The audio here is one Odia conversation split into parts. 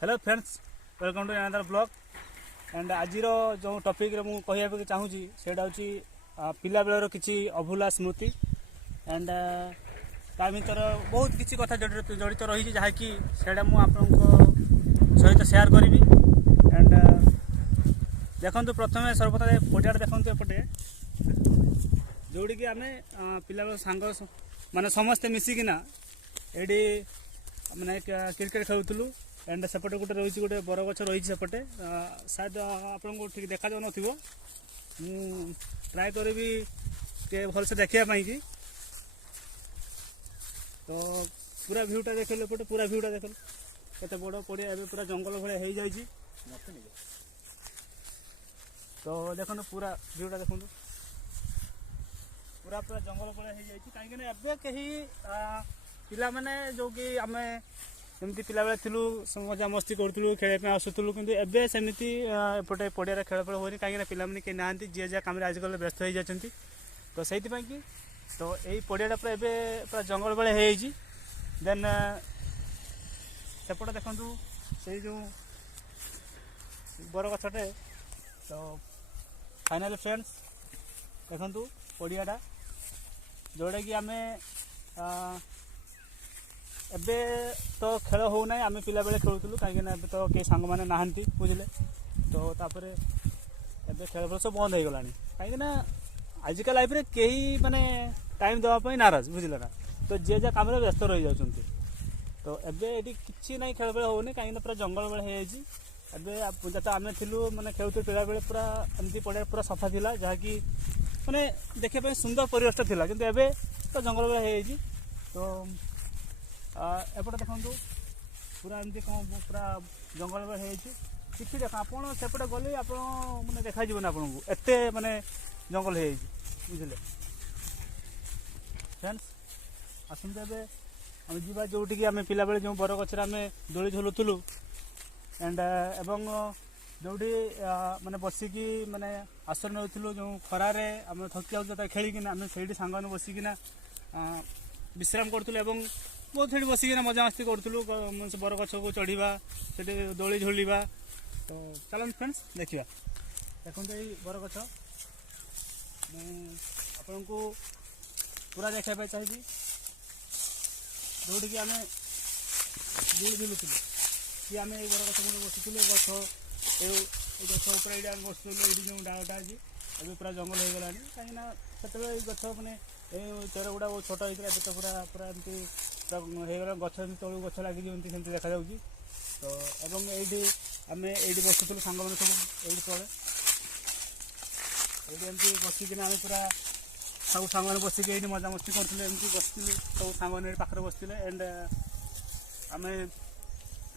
Hello friends, welcome to another blog. And आज जो टॉपिक रे मु कहया चाहूँगी सेटा होची पिला बेलर किछि अभूला स्मृति। एंड ता भीतर बहुत किछि कथा जड़ित रही जहाँकि सेटा मु आपनको सहित शेयर करी। एंड देखंतु प्रथमे सर्वप्रथम पटियाटा देखंतु एपटे जोड़ी आम पिला सांग माने समस्ते मिसिकिना एडी माने क्रिकेट खेलुलु। एंड सेपटे गोटे रही गोटे बर गछ रही सेपटे शायद आपको ठीक देखा जाऊ नथिबो। ट्राए करी भलसे देखापी कि तो पूरा भ्यूटा देखल एपटे पूरा भ्यूटा देखल केते बड़ पड़िया ए पूरा जंगल भाया हो जाए। तो देखो पूरा भ्यूटा देखो पूरा पूरा जंगल भाया हो जाए कहीं कहीं पिला माने जो कि आम एमती पिला बेले थिलु मजा मस्ती करूँ खेल आसूलु कि एबे सेमती एपटे पड़िया खेल फेल होनी कहीं पिला माने ना जी जहाँ कम आजकल व्यस्त हो जाती। तो से कि तो यही पड़ियाटा पूरा एबे पूरा जंगल भाया हो देन सेपटे देखु से जो बर गछटे। तो फाइनल फ्रेंड्स देखु पड़ियाटा जोड़ा कि आम एबे तो खेल हो ना आम पिला बेले खेलुलु कहीं तो कई सांग मैंने नहांती बुझे। तो तापर एबे खेल फेल सब बंद हो गला कहीं आजिका लाइफ रे कई माने टाइम देवाई नाराज बुझे ना। तो जी जहाँ कम व्यस्त रही जाती। तो एबे ये किसी ना खेल बेल होनी कहीं पूरा जंगल बेले हो जत आम थिलु माने खेलुलु पिला बेले पूरा एमती पड़िया पूरा सफा थिला जहाँकि माने देखा सुंदर परिवेश था कि एबे तो जंगल बेले हो। तो एपटे देखु पूरा एमती कौन पूरा जंगल बेले हो कि देख आप सेपटे गले आप मैंने देखा ना आपको एत माने जंगल हो बुझे। फ्रेंड्स आसते आम जा जोटि आम पिला बेले जो बर गचर आम दोली झुलुलु एंड एवं जोटी माने बसिकी माने आश्रय नौलु जो खरारे आम थकी जाऊ खेलिकिना आम से सांग बसिकिना विश्राम करूँ बहुत से बसिकिना मजा मस्ती करूँ से बर गछ को चढ़ा से दोली झुलवा। तो चलते फ्रेंड्स देखा देखो ये बर गछ आपन को पूरा देखापी चाहिए जोटि आम दोली झुलुलु कि आम ये बर गछ बसुलु गछ गछ उपर बसुलु ये जो डालटा अच्छी अभी पूरा जंगल हो गलानी कहीं से गछ मैंने चेर गुड़ा बहुत छोट होता है तो पूरा पूरा एमती होगा गछ तलू गछ लगी सेमती देखा जाऊँगी। तो एवं ये आम ये बसुलु सांग मैंने सब ये तले ये एमती बसिकिना आम पूरा सब सांग मैंने बसिक ये मजा मस्ती करूँ एमती बसलु सब सांग मैंने पाखे बसते। एंड आम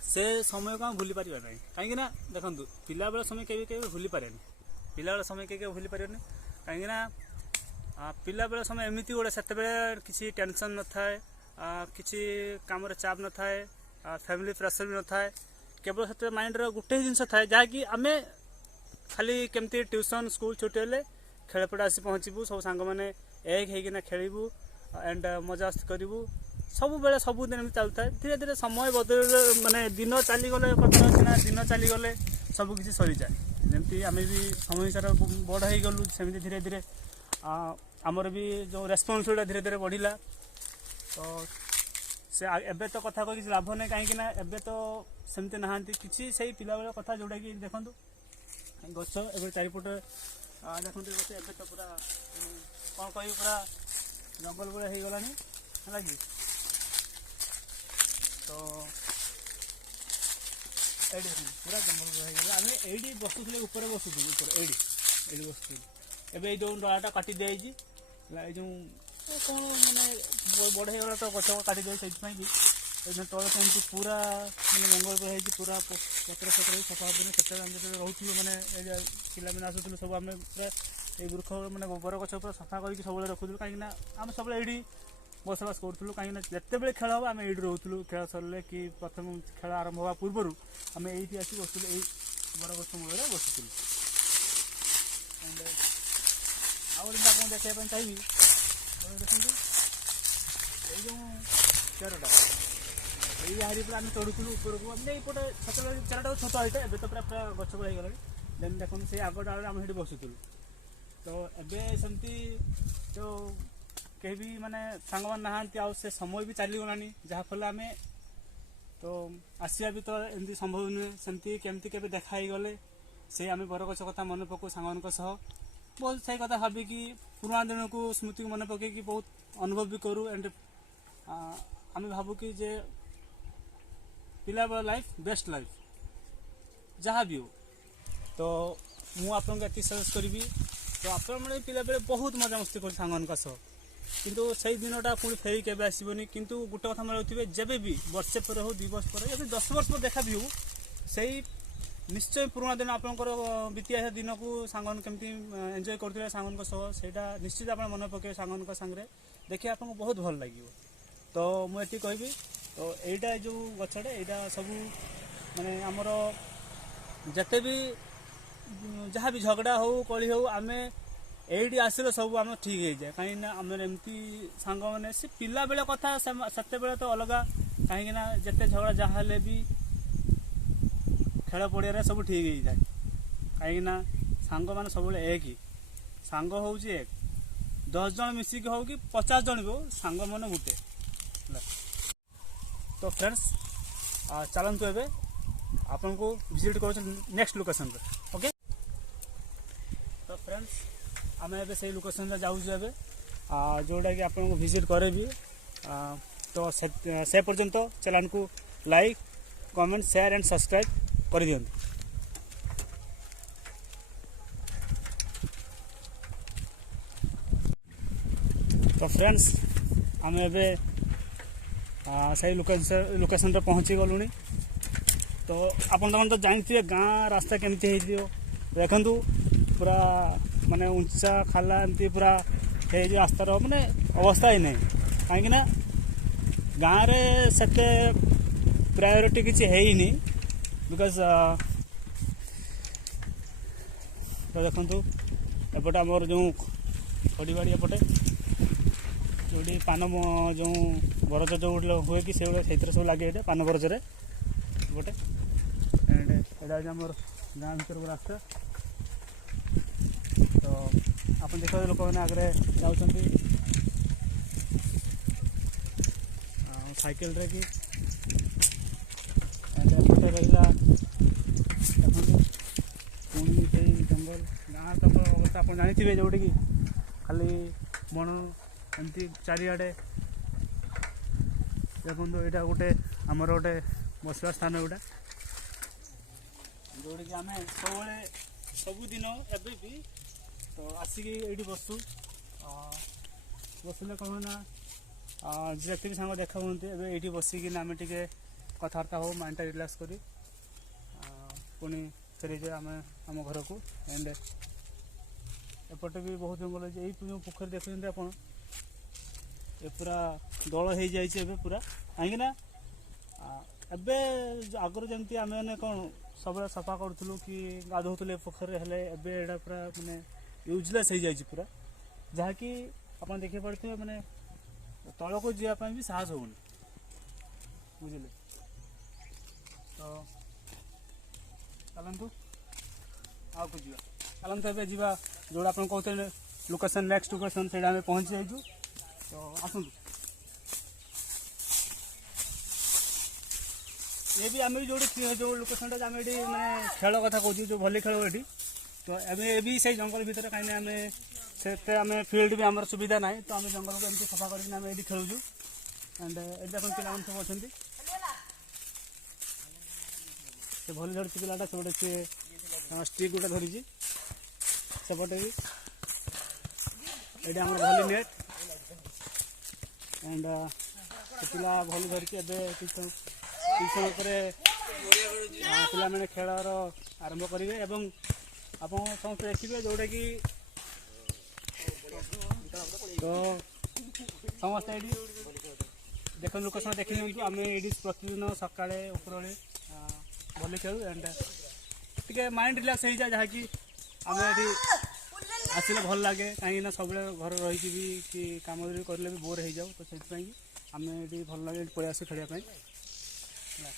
से समय को भूली पार कहीं देखो पिला बेला समय के भूली पारे पिला बेला समय के भूली पारे कहीं पिला बेला समय एमती गोटे से किसी टेंशन न थाए किसी काम चाप न थाए फैमिली प्रेशर भी न थाए केवल से माइंड गोटे जिनस थाए जहाँकि आम खाली केमती ट्यूशन स्कूल छुट्टी हेले खेलपट आसी पहुँचबू सब सांग मैंने एक होना खेलू एंड मजा करूँ सब बेले सब दिन एमती चलता है। धीरे धीरे समय बदल माने दिन चलीगले कथा अच्छे ना दिन चलीगले सबकि सरी जाए जमी आम भी समय हिसाब से बड़ हो गलु सेमती धीरे धीरे आमर भी जो रेस्पॉन्सिबिलिटी धीरे धीरे बढ़ला। तो से एबे तो कथा कह किसी लाभ नहीं कहीं एबे तो सेमती नहांती किसी से पिला बेला कथा जोटा कि देखो गछ ए चारिपटे देखो गछ एबे तो पूरा कौन कह पूरा जंगल भाया हो गलानी है कि। तो ये पूरा जंगल भाया आम ये बसुले ऊपर बसुलु ऊपर ये बसुलु एबे जो डलाटा काटी दिखाई जो कौन मैंने बड़ होगा तो गच काटी दे से तले कमी पूरा मैंने जंगल भाई पूरा पत्र पत्र सफा से रोलु मैंने पिला मैंने आसूलु सब आम पूरा ये वृक्ष मैंने बर गछ पूरा सफा करके सब रखुलु कहीं आम सब ये बसवास करूँ कहीं जिते खेल हम आम ये रोलु खेल सरले कि प्रथम खेल आरंभ हवा पूर्व आम ये आस बसुलु ये बर गछ मूल बसुलु। आउ देखा चाहिए देखो ये जो चेरटा ଏଇ ହାରି ପୁରା ଆମେ ଚଢ଼ୁଥିଲୁ ଉପରକୁ ମାନେ ଏଇପଟେ ସେତେବେଳେ ଚାରାଟା ଛୋଟ ହେଇଥାଏ ଏବେ ତ ପୁରା ପୁରା ଗଛ ହେଇଗଲାଣି ଦେନ୍ ଦେଖନ୍ତୁ ସେଇ ଆଗ ଡାଳରେ ଆମେ ସେଠି ବସୁଥିଲୁ ତ ଏବେ ସେମିତି ତ କେହି ବି ମାନେ ସାଙ୍ଗମାନେ ନାହାନ୍ତି ଆଉ ସେ ସମୟ ବି ଚାଲିଗଲାଣି ଯାହାଫଳରେ ଆମେ ତ ଆସିବା ବି ତ ଏମିତି ସମ୍ଭବ ନୁହେଁ ସେମିତି କେମିତି କେବେ ଦେଖା ହେଇଗଲେ ସେଇ ଆମେ ବରଗଛ କଥା ମନେ ପକାଉ ସାଙ୍ଗମାନଙ୍କ ସହ ବହୁତ ସେଇ କଥା ଭାବିକି ପୁରୁଣା ଦିନକୁ ସ୍ମୃତିକୁ ମନେ ପକାଇକି ବହୁତ ଅନୁଭବ ବି କରୁ ଏଣ୍ଡ ଆମେ ଭାବୁ କି ଯେ ପିଲାବେଳ ଲାଇଫ୍ ବେଷ୍ଟ ଲାଇଫ୍ ଯାହା ବି ହଉ ତ ମୁଁ ଆପଣଙ୍କୁ ଏତିକି ସଜେଷ୍ଟ କରିବି ତ ଆପଣମାନେ ପିଲାବେଳେ ବହୁତ ମଜାମସ୍ତି କରୁ ସାଙ୍ଗମାନଙ୍କ ସହ କିନ୍ତୁ ସେଇ ଦିନଟା ପୁଣି ଫେରି କେବେ ଆସିବନି କିନ୍ତୁ ଗୋଟେ କଥା ମନେ ରଖିଥିବେ ଯେବେ ବି ବର୍ଷେ ପରେ ହଉ 2 ବର୍ଷ ପରେ ଯଦି 10 ବର୍ଷ ପରେ ଦେଖା ବି ହଉ ସେଇ ନିଶ୍ଚୟ ପୁରୁଣା ଦିନ ଆପଣଙ୍କର ବିତି ଆସିବା ଦିନକୁ ସାଙ୍ଗମାନେ କେମିତି ଏନ୍ଜୟ କରୁଥିଲେ ସାଙ୍ଗମାନଙ୍କ ସହ ସେଇଟା ନିଶ୍ଚିତ ଆପଣ ମନେ ପକାଇବେ ସାଙ୍ଗମାନଙ୍କ ସାଙ୍ଗରେ ଦେଖିବା ଆପଣଙ୍କୁ ବହୁତ ଭଲ ଲାଗିବ ତ ମୁଁ ଏତିକି କହିବି ତ ଏଇଟା ଯେଉଁ ଗଛଟା ଏଇଟା ସବୁ ମାନେ ଆମର ଯେତେ ବି ଯାହା ବି ଝଗଡ଼ା ହଉ କଳି ହଉ ଆମେ ଏଇଠି ଆସିଲେ ସବୁ ଆମର ଠିକ୍ ହେଇଯାଏ କାହିଁକିନା ଆମର ଏମିତି ସାଙ୍ଗମାନେ ସେ ପିଲାବେଳେ କଥା ସେତେବେଳେ ତ ଅଲଗା କାହିଁକିନା ଯେତେ ଝଗଡ଼ା ଯାହା ହେଲେ ବି ଖେଳ ପଡ଼ିଆରେ ସବୁ ଠିକ୍ ହେଇଯାଏ କାହିଁକିନା ସାଙ୍ଗମାନେ ସବୁବେଳେ ଏକ ସାଙ୍ଗ ହେଉଛି ଏକ 10 ଜଣ ମିଶିକି ହଉ କି 50 ଜଣ ବି ହଉ ସାଙ୍ଗମାନେ ଗୋଟେ ହେଲା ତ ଫ୍ରେଣ୍ଡସ୍ ଚାଲନ୍ତୁ ଏବେ ଆପଣଙ୍କୁ ଭିଜିଟ୍ କରୁଛୁ ନେକ୍ସଟ ଲୋକେସନରେ ଓକେ ତ ଫ୍ରେଣ୍ଡସ୍ ଆମେ ଏବେ ସେଇ ଲୋକେସନରେ ଯାଉଛୁ ଏବେ ଯେଉଁଟାକି ଆପଣଙ୍କୁ ଭିଜିଟ୍ କରେବି ତ ସେ ପର୍ଯ୍ୟନ୍ତ ଚ୍ୟାନେଲକୁ like comment share and subscribe କରିଦିଅନ୍ତୁ ତ ଫ୍ରେଣ୍ଡସ୍ ଆମେ ଏବେ ସେଇ ଲୋକେସନରେ ପହଞ୍ଚି ଗଲୁଣି ତ ଆପଣମାନେ ତ ଜାଣିଥିବେ ଗାଁ ରାସ୍ତା କେମିତି ହେଇଥିବ ଦେଖନ୍ତୁ ପୁରା ମାନେ ଉଞ୍ଚା ଖାଲା ଏମିତି ପୁରା ହେଇଯିବ ରାସ୍ତାର ମାନେ ଅବସ୍ଥା ହିଁ ନାହିଁ କାହିଁକିନା ଗାଁରେ ସେତେ ପ୍ରାୟୋରିଟି କିଛି ହେଇନି ବିକଜ ତ ଦେଖନ୍ତୁ ଏପଟେ ଆମର ଯେଉଁ ଖଡ଼ିବାଡ଼ି ଏପଟେ ଯେଉଁଠି ପାନ ଯେଉଁ ବରଜ ଯେଉଁ ହୁଏ କି ସେଗୁଡ଼ା ସେଇଥିରେ ସବୁ ଲାଗେ ଏଇଟା ପାନ ବରଜରେ ଗୋଟେ ଏଣ୍ଡ ଏଇଟା ହେଉଛି ଆମର ଗାଁ ଭିତରକୁ ରାସ୍ତା ତ ଆପଣ ଦେଖିବେ ଲୋକମାନେ ଆଗରେ ଯାଉଛନ୍ତି ଆଉ ସାଇକେଲରେ କି ଏପଟେ ରହିଲା ଦେଖନ୍ତୁ ପୁଣି ସେଇ ଜଙ୍ଗଲ ଗାଁ ଜଙ୍ଗଲ ଅବସ୍ଥା ଆପଣ ଜାଣିଥିବେ ଯେଉଁଠିକି ଖାଲି ବଣ ଏମିତି ଚାରିଆଡ଼େ ଦେଖନ୍ତୁ ଏଇଟା ଗୋଟେ ଆମର ଗୋଟେ ବସିବା ସ୍ଥାନ ଏଇଟା ଯେଉଁଠିକି ଆମେ ସବୁବେଳେ ସବୁଦିନ ଏବେ ବି ତ ଆସିକି ଏଇଠି ବସିଲେ କ'ଣ ନା ଯେତେ ବି ସାଙ୍ଗ ଦେଖା ହୁଅନ୍ତି ଏବେ ଏଇଠି ବସିକିନା ଆମେ ଟିକେ କଥାବାର୍ତ୍ତା ହଉ ମାଇଣ୍ଡଟା ରିଲାକ୍ସ କରି ପୁଣି ଫେରିଯାଏ ଆମେ ଆମ ଘରକୁ ଏଣ୍ଡ ଏପଟେ ବି ବହୁତ ଜଙ୍ଗଲ ଅଛି ଏଇ ଯେଉଁ ପୋଖରୀ ଦେଖୁଛନ୍ତି ଆପଣ ଏ ପୁରା ଦଳ ହେଇଯାଇଛି ଏବେ ପୁରା କାହିଁକିନା ଏବେ ଆଗରୁ ଯେମିତି ଆମେମାନେ କ'ଣ ସବୁବେଳେ ସଫା କରୁଥିଲୁ କି ଗାଧଉଥିଲୁ ଏ ପୋଖରୀରେ ହେଲେ ଏବେ ଏଇଟା ପୁରା ମାନେ ୟୁଜଲେସ୍ ହେଇଯାଇଛି ପୁରା ଯାହାକି ଆପଣ ଦେଖିପାରୁଥିବେ ମାନେ ତଳକୁ ଯିବା ପାଇଁ ବି ସାହସ ହେଉନି ବୁଝିଲେ ତ ଚାଲନ୍ତୁ ଆଗକୁ ଯିବା ଚାଲନ୍ତୁ ଏବେ ଯିବା ଯେଉଁଟା ଆପଣ କହୁଥିଲେ ଲୋକେସନ୍ ନେକ୍ସଟ ଲୋକେସନ୍ ସେଇଟା ଆମେ ପହଞ୍ଚି ଯାଇଛୁ ତ ଆସନ୍ତୁ ଏ ବି ଆମେ ବି ଯେଉଁ ଲୋକେସନଟା ଆମେ ଏଠି ମାନେ ଖେଳ କଥା କହୁଛୁ ଯେଉଁ ଭଲି ଖେଳ ଏଠି ତ ଏବେ ଏ ବି ସେଇ ଜଙ୍ଗଲ ଭିତରେ କାହିଁକି ଆମେ ସେତେ ଆମେ ଫିଲ୍ଡ ବି ଆମର ସୁବିଧା ନାହିଁ ତ ଆମେ ଜଙ୍ଗଲକୁ ଏମିତି ସଫା କରିକି ଆମେ ଏଠି ଖେଳୁଛୁ ଆଣ୍ଡ ଏଠି ଆପଣ ପିଲାମାନେ ସବୁ ଅଛନ୍ତି ସେ ଭଲି ଧରିଛି ପିଲାଟା ସେପଟେ ସିଏ ଷ୍ଟିକ୍ ଗୋଟେ ଧରିଛି ସେପଟେ ବି ଏଠି ଆମର ଭଲି ନେଟ୍ ଆଣ୍ଡ ସେ ପିଲା ଭଲି ଧରିକି ଏବେ କିଛି ସମୟ ପରେ ପିଲାମାନେ ଖେଳର ଆରମ୍ଭ କରିବେ ଏବଂ ଆପଣ ସମସ୍ତେ ଦେଖିବେ ଯେଉଁଟାକି ତ ସମସ୍ତେ ଏଇଠି ଦେଖନ୍ତୁ ଲୋକେସନ୍ ଦେଖି ନିଅନ୍ତୁ ଆମେ ଏଇଠି ପ୍ରତିଦିନ ସକାଳେ ଉପରଓଳି ଭଲି ଖେଳୁ ଆଣ୍ଡ ଟିକେ ମାଇଣ୍ଡ ରିଲାକ୍ସ ହେଇଯାଏ ଯାହାକି ଆମେ ଏଠି ଆସିଲେ ଭଲ ଲାଗେ କାହିଁକିନା ସବୁବେଳେ ଘରେ ରହିକି ବି କି କାମ ବି କରିଲେ ବି ବୋର୍ ହେଇଯାଉ ତ ସେଥିପାଇଁ ଆମେ ଏଠି ଭଲ ଲାଗେ ଏଠି ପଳେଇ ଆସୁ ଖେଳିବା ପାଇଁ ହେଲା